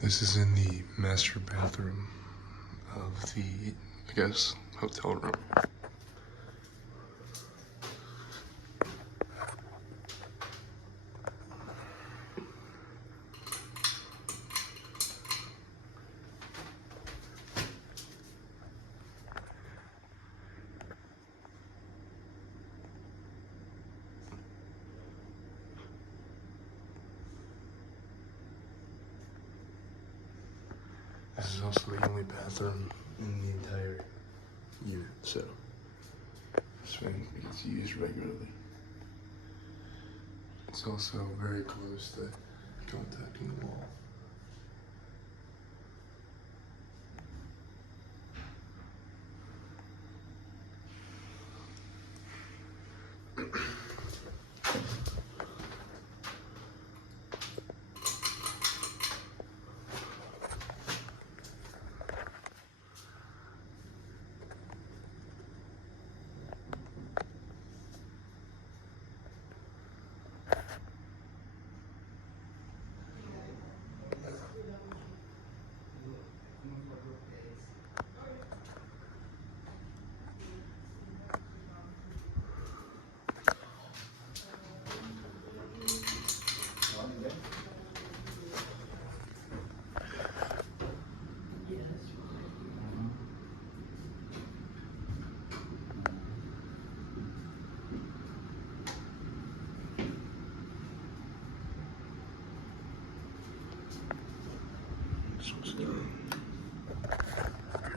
This is in the master bathroom of the, I guess, hotel room. This is also the only bathroom in the entire unit, so this one gets used regularly. It's also very close to contacting the wall.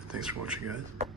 Thanks for watching, guys.